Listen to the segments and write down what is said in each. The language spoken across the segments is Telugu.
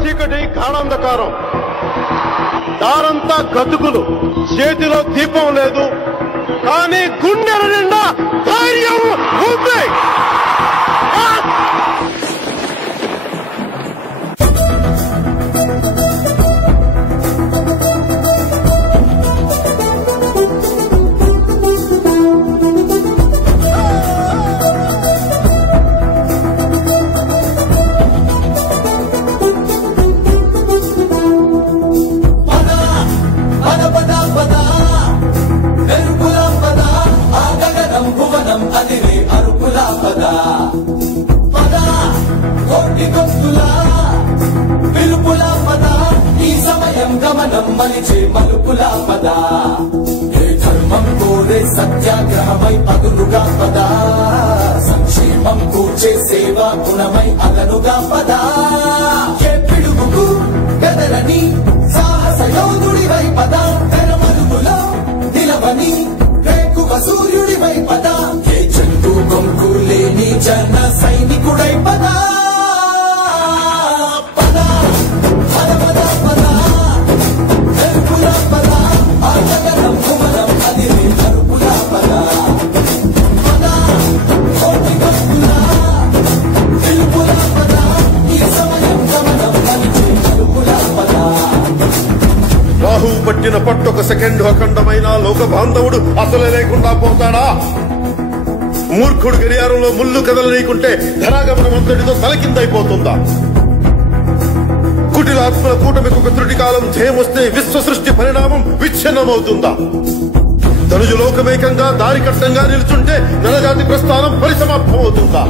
చీకటి గాఢాంధకారం, దారంతా గతుకులు, చేతిలో దీపం లేదు, కానీ గుండెల నిండా ధైర్యం ఉంది. మలిచే మలుపులా పద, ఏ ధర్మం కోరే సత్యాగ్రహమై పదులుగా పద, సంక్షేమం కూర్చే సేవా గుణమై అలనుగా పద, ఏ పిడుగుకు గదరని సాహస యోధుడివై పద, తెరమలుగులో నిలవని రేకువ సూర్యుడివై పద, ఏ చెట్టు కొంకు లేని జన సైనికుడై పద. రాహువు పట్టిన పట్టొక సెకండ్ అఖండమైన లోక బాంధవుడు అసలే లేకుండా పోతాడా? మూర్ఖుడు గడియారంలో ముళ్ళు కదలనీకుంటే ధరాగమనం అంతటితో తలకిందైపోతుందా? కుటిలాత్మల కూటమికి ఒక త్రుటి కాలం ధ్యేయమొస్తే విశ్వ సృష్టి పరిణామం విచ్ఛిన్నమవుతుందా? ధనుజు లోకమేకంగా దారికట్టంగా నిలుచుంటే నరజాతి ప్రస్థానం పరిసమాప్తమవుతుందా?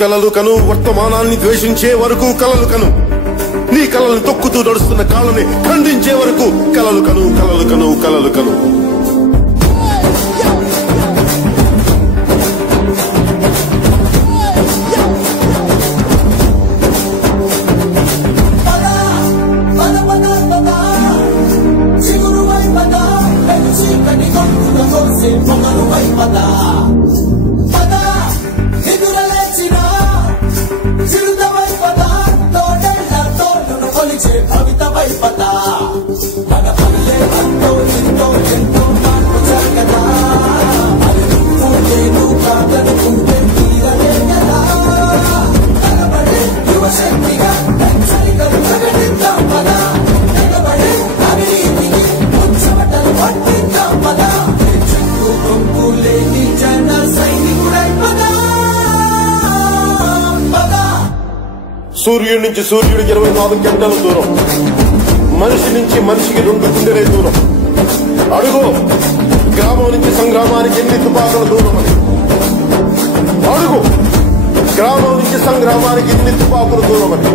కలలు కను వర్తమానాన్ని ద్వేషించే వరకు కలలు కను, నీ కలలను తొక్కుతూ నడుస్తున్న కాళ్ళని ఖండించే వరకు కలలు కను. సూర్యుడి నుంచి సూర్యుడికి 24 గంటల దూరం, మనిషి నుంచి మనిషికి 2 గుండెలే దూరం. అడుగు గ్రామం నుంచి సంగ్రామానికి ఎన్ని తుపాకుల దూరం అని. అడుగు గ్రామం నుంచి సంగ్రామానికి ఎన్ని తుపాకుల దూరం అని.